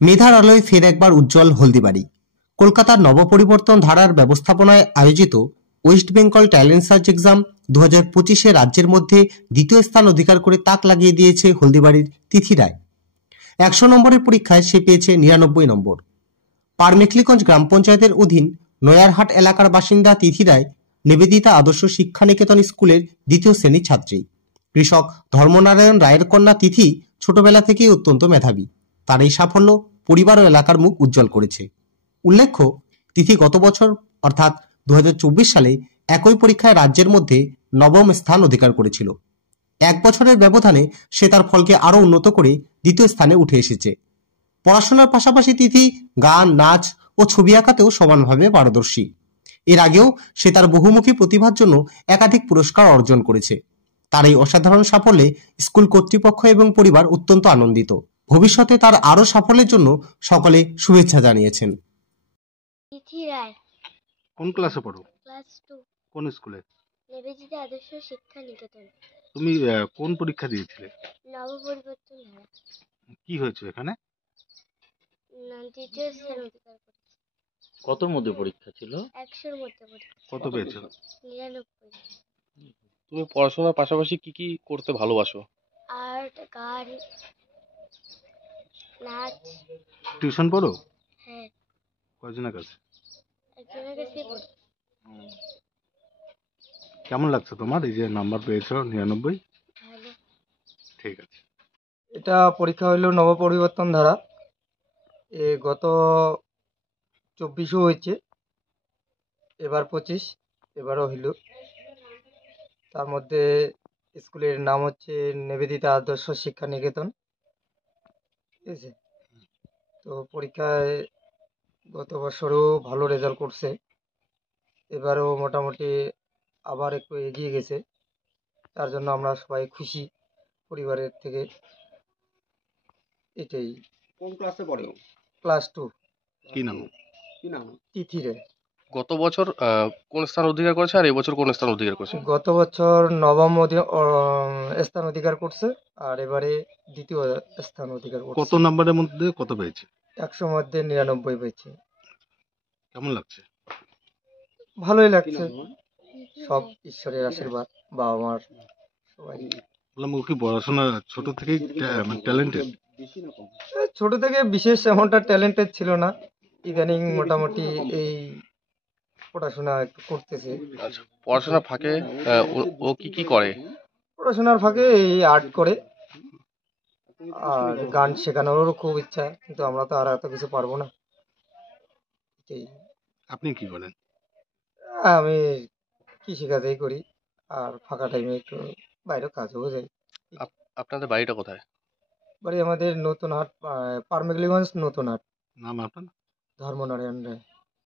মেধার আলোয় ফের একবার উজ্জ্বল হলদিবাড়ি। কলকাতার নবপরিবর্তন ধারার ব্যবস্থাপনায় আয়োজিত West Bengal talent search exam 2025-এ রাজ্যের মধ্যে দ্বিতীয় স্থান অধিকার করে তাক লাগিয়ে দিয়েছে হলদিবাড়ির তিথি রায়। 100 নম্বরের পরীক্ষায় সে পেয়েছে 99 নম্বর। পারমেখলিগঞ্জ গ্রাম পঞ্চায়েতের অধীন নয়ারহাট এলাকার বাসিন্দা তিথি রায় নিবেদিতা আদর্শ শিক্ষা নিকেতন স্কুলের দ্বিতীয় শ্রেণীর ছাত্রী। কৃষক ধর্মনারায়ণ রায়ের কন্যা তিথি ছোটবেলা থেকেই অত্যন্ত মেধাবী। তার এই সাফল্য পরিবার ও এলাকার মুখ উজ্জ্বল করেছে। উল্লেখ্য, তিথি গত বছর অর্থাৎ 2024 সালে একই পরীক্ষায় রাজ্যের মধ্যে নবম স্থান অধিকার করেছিল। 1 বছরের ব্যবধানে সে তার ফলকে আরও উন্নত করে দ্বিতীয় স্থানে উঠে এসেছে। পড়াশোনার পাশাপাশি তিথি গান, নাচ ও ছবি আঁকাতেও সমানভাবে পারদর্শী। এর আগেও সে তার বহুমুখী প্রতিভার জন্য একাধিক পুরস্কার অর্জন করেছে। তার এই অসাধারণ সাফল্যে স্কুল কর্তৃপক্ষ এবং পরিবার অত্যন্ত আনন্দিত। ভবিষ্যতে তার আরও সাফল্যের জন্য সকলে শুভেচ্ছা জানিয়েছেন। তিথি রায়। কোন ক্লাসে পড়ো? ক্লাস 2, কোন স্কুলে? নিবেদিতা আদর্শ শিক্ষা নিকেতন। তুমি কোন পরীক্ষা দিয়েছিলে? নবপরিবর্তন ধারা। কি হয়েছে এখানে? দ্বিতীয় স্থান অধিকার করেছে। কতর মধ্যে পরীক্ষা ছিল? 100-র মধ্যে পরীক্ষা। কত পেয়েছো? 99। তুমি পড়াশোনার পাশাপাশি কি কি করতে ভালোবাসো? আর্ট, গান, নাচ। টিউশন পড়ো? হ্যাঁ, কয়জনের কাছে? একজনের কাছেই পড়ি। কেমন লাগছে তোমার এই যে নাম্বার পেয়েছো 99? ভালো। ঠিক আছে। এটা পরীক্ষা হইল নবপরিবর্তন ধারা। গত 24ও হয়েছে, এবার 25, এবারও হইল। তার মধ্যে স্কুলের নাম হচ্ছে নিবেদিতা আদর্শ শিক্ষা নিকেতন। ঠিক আছে, তো পরীক্ষায় গত বছরও ভালো রেজাল্ট করছে, এবারও মোটামুটি আবার একটু এগিয়ে গেছে। তার জন্য আমরা সবাই খুশি পরিবারের থেকে। এটাই। কোন ক্লাসে পড়ে? ক্লাস 2। কি নাম? তিথি রে। গত বছর কোন স্থান অধিকার করেছে আর এবছর কোন স্থান অধিকার করেছে? গত বছর নবম স্থান অধিকার করছে, আর এবারে দ্বিতীয় স্থান অধিকার কত করছে। নাম্বারের মধ্যে কত পেয়েছে? 100 মধ্যে 99 পেয়েছে। কেমন লাগছে? ভালোই লাগছে, সব ঈশ্বরের আশীর্বাদ, বাবা মার, সবাই। বললাম ও কি পড়াশোনা ছোট থেকেই ট্যালেন্টেড? ছোট থেকে বিশেষ এমনটা ট্যালেন্টেড ছিল না, ইদানিং মোটামুটি এই পড়াশোনা একটু করতেছে। আচ্ছা, পড়াশোনার ফাঁকে ও কি কি করে? পড়াশোনার ফাঁকে এই আর্ট করে, আর গান শেখানোরও খুব ইচ্ছা, কিন্তু আমরা তো আর এত কিছু পারবো না। এই আপনি কি করেন? আমি কৃষিকাজই করি, আর ফাঁকা টাইমে একটু বাইরে কাজও যাই। আপনাদের বাড়িটা কোথায়? বাড়ি আমাদের নতুন হাট, পারমেখলিগঞ্জ নতুন হাট। নাম আপনার? ধর্মনারায়ণ রায়।